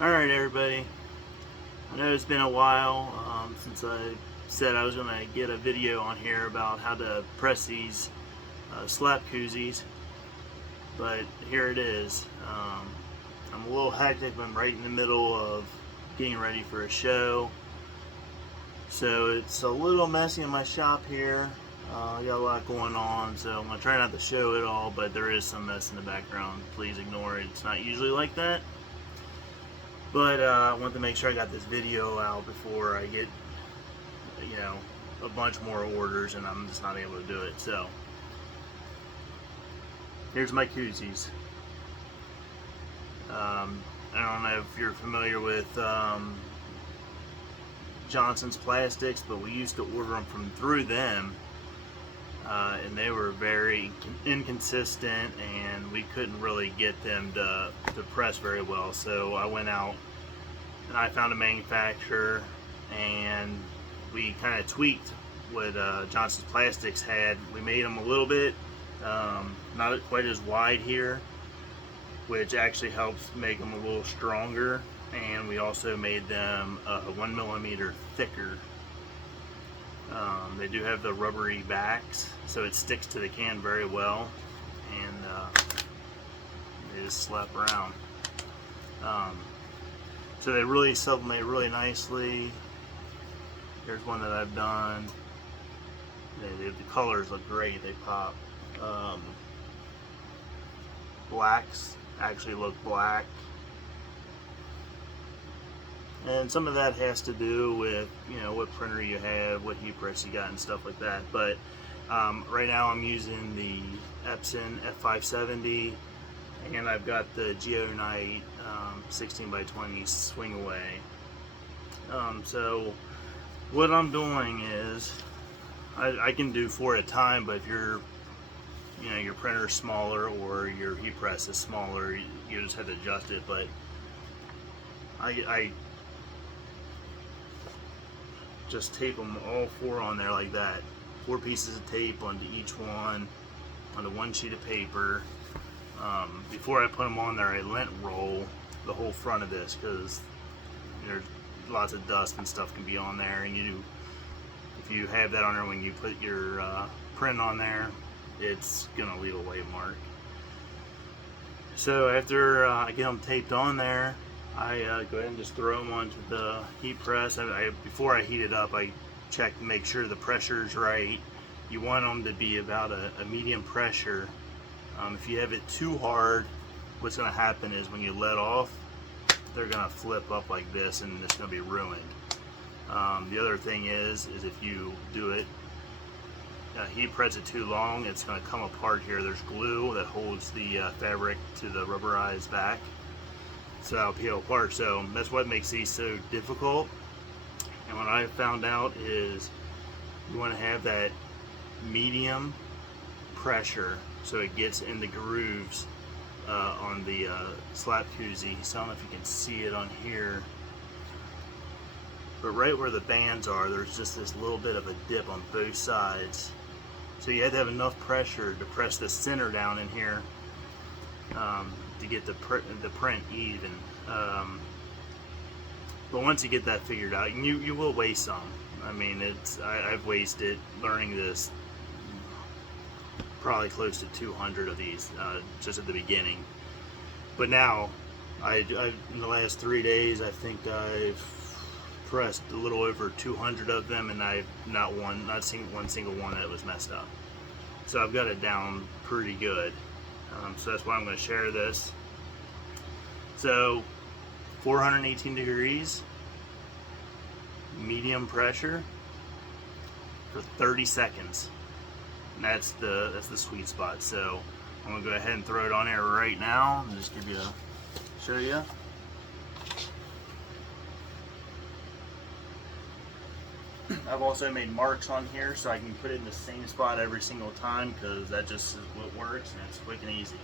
Alright everybody, I know it's been a while since I said I was going to get a video on here about how to press these slap koozies, but here it is. I'm a little hectic. I'm right in the middle of getting ready for a show, so it's a little messy in my shop here. I got a lot going on, so I'm going to try not to show it all, but there is some mess in the background. Please ignore it. It's not usually like that. But I want to make sure I got this video out before I get, a bunch more orders and I'm just not able to do it. So, here's my koozies. I don't know if you're familiar with Johnson's Plastics, but we used to order them through them. And they were very inconsistent, and we couldn't really get them to press very well. So I went out and I found a manufacturer, and we kind of tweaked what Johnson's Plastics had. We made them a little bit not quite as wide here, which actually helps make them a little stronger, and we also made them 1 millimeter thicker. They do have the rubbery backs, so it sticks to the can very well, and they just slap around. So they really sublimate really nicely. Here's one that I've done. The colors look great, they pop. Blacks actually look black. And some of that has to do with, what printer you have, what heat press you got, and stuff like that. But right now I'm using the Epson F570, and I've got the Geonite 16x20 swing away. So what I'm doing is, I can do 4 at a time, but if your printer is smaller or your heat press is smaller, you just have to adjust it. But I just tape them all 4 on there like that. 4 pieces of tape onto each one, onto one sheet of paper. Before I put them on there, I lint roll the whole front of this, because there's lots of dust and stuff can be on there, and if you have that on there when you put your print on there, it's gonna leave a white mark. So after I get them taped on there, I go ahead and just throw them onto the heat press. Before I heat it up, I check to make sure the pressure is right. You want them to be about a medium pressure. If you have it too hard, what's going to happen is when you let off, they're going to flip up like this, and it's going to be ruined. The other thing is if you do it, heat press it too long, it's going to come apart here. There's glue that holds the fabric to the rubberized back, so that'll peel apart. So that's what makes these so difficult. And what I found out is you want to have that medium pressure so it gets in the grooves on the slap koozie. So I don't know if you can see it on here, but right where the bands are, there's just this little bit of a dip on both sides. So you have to have enough pressure to press the center down in here to get the print even. But once you get that figured out, you will waste some. I mean, I've wasted learning this probably close to 200 of these just at the beginning. But now, in the last 3 days, I think I've pressed a little over 200 of them, and I've not seen one single one that was messed up. So I've got it down pretty good. So that's why I'm going to share this. So 418 degrees, medium pressure for 30 seconds. And that's the sweet spot. So I'm gonna go ahead and throw it on there right now and just show you. I've also made marks on here so I can put it in the same spot every single time, because that just is what works, and it's quick and easy.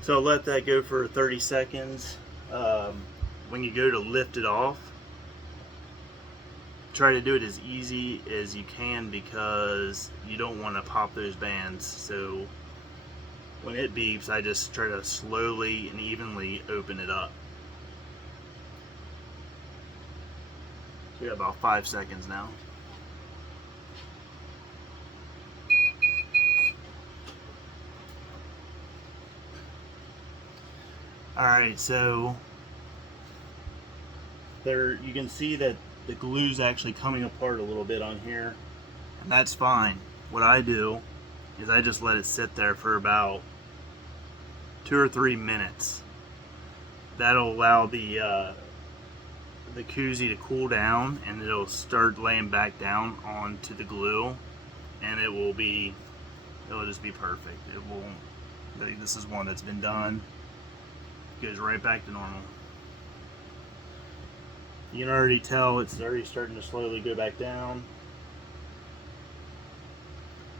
So let that go for 30 seconds. When you go to lift it off, try to do it as easy as you can because you don't want to pop those bands. So when it beeps, I just try to slowly and evenly open it up. We got about 5 seconds now. Alright, so there you can see that the glue's actually coming apart a little bit on here, and that's fine. What I do is I just let it sit there for about 2 or 3 minutes. That'll allow the koozie to cool down, and it'll start laying back down onto the glue, and it'll just be perfect. It won't. This is one that's been done. Goes right back to normal. You can already tell it's already starting to slowly go back down.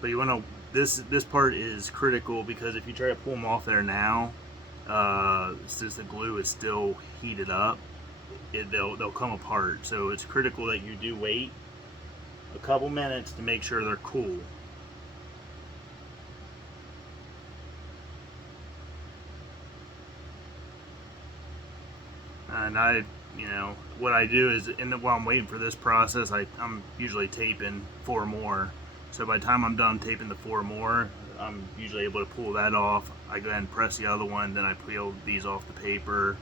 But you want to. This part is critical because if you try to pull them off there now, since the glue is still heated up, they'll come apart. So it's critical that you do wait a couple minutes to make sure they're cool. And what I do is, while I'm waiting for this process, I'm usually taping 4 more. So by the time I'm done taping the 4 more, I'm usually able to pull that off. I go ahead and press the other one, then I peel these off the paper,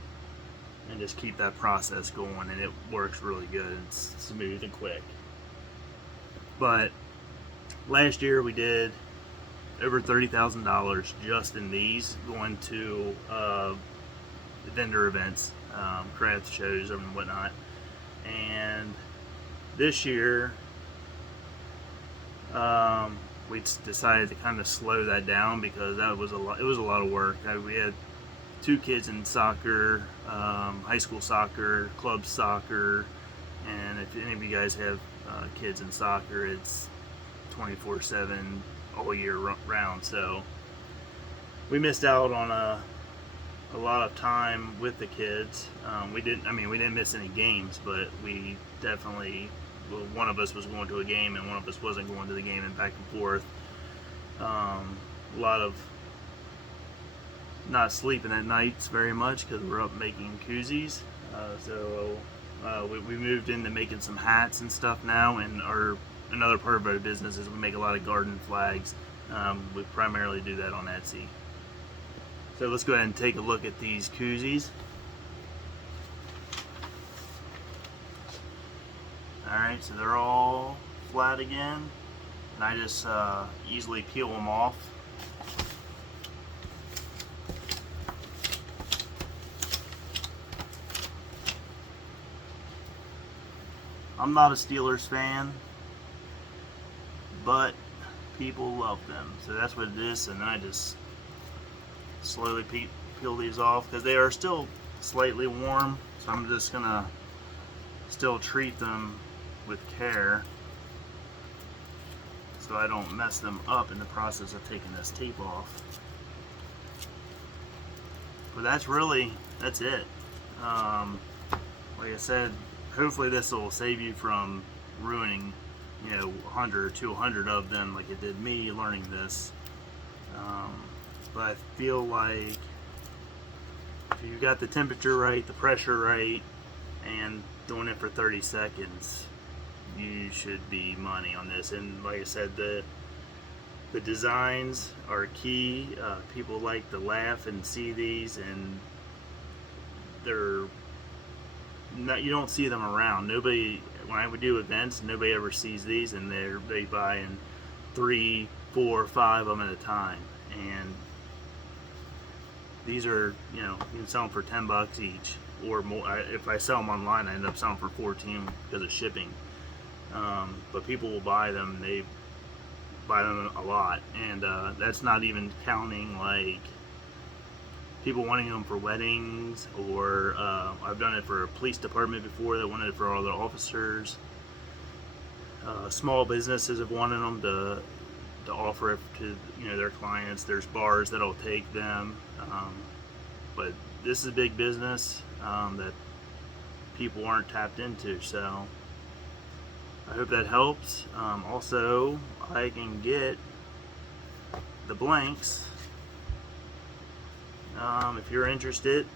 and just keep that process going, and it works really good. It's smooth and quick. But last year we did over $30,000 just in these, going to vendor events, craft shows and whatnot. And this year we decided to kind of slow that down because that was a lot. It was a lot of work. We had 2 kids in soccer, high school soccer, club soccer, and if any of you guys have kids in soccer, it's 24/7 all year round. So we missed out on a lot of time with the kids. We didn't miss any games, but we definitely, one of us was going to a game and one of us wasn't going to the game, and back and forth. A lot of not sleeping at nights very much because we're up making koozies. We moved into making some hats and stuff now, and another part of our business is we make a lot of garden flags. We primarily do that on Etsy. So let's go ahead and take a look at these koozies. Alright, so they're all flat again, and I just easily peel them off. I'm not a Steelers fan, but people love them, so that's what it is. And then I just slowly peel these off because they are still slightly warm, so I'm just gonna still treat them with care so I don't mess them up in the process of taking this tape off. But that's it. Like I said, hopefully this will save you from ruining 100 or 200 of them like it did me learning this. But I feel like if you got the temperature right, the pressure right, and doing it for 30 seconds, you should be money on this. And like I said, the designs are key. People like to laugh and see these, and you don't see them around. Nobody, when I would do events, nobody ever sees these, and they buying 3, 4, 5 of them at a time. And these are, you can sell them for $10 each or more. If I sell them online, I end up selling for 14 because of shipping. But people will buy them. They buy them a lot, and that's not even counting like people wanting them for weddings, or I've done it for a police department before that wanted it for all their officers. Small businesses have wanted them to offer it to their clients. There's bars that'll take them, but this is big business that people aren't tapped into. So I hope that helps. Also, I can get the blanks if you're interested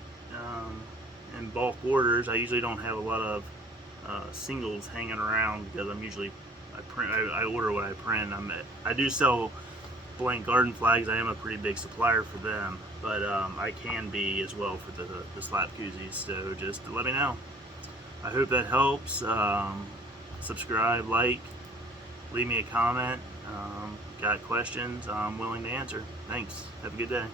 in bulk orders. I usually don't have a lot of singles hanging around because I order what I print. I do sell blank garden flags. I am a pretty big supplier for them, but I can be as well for the slap koozies. So just let me know. I hope that helps. Subscribe, like, leave me a comment. Got questions, I'm willing to answer. Thanks. Have a good day.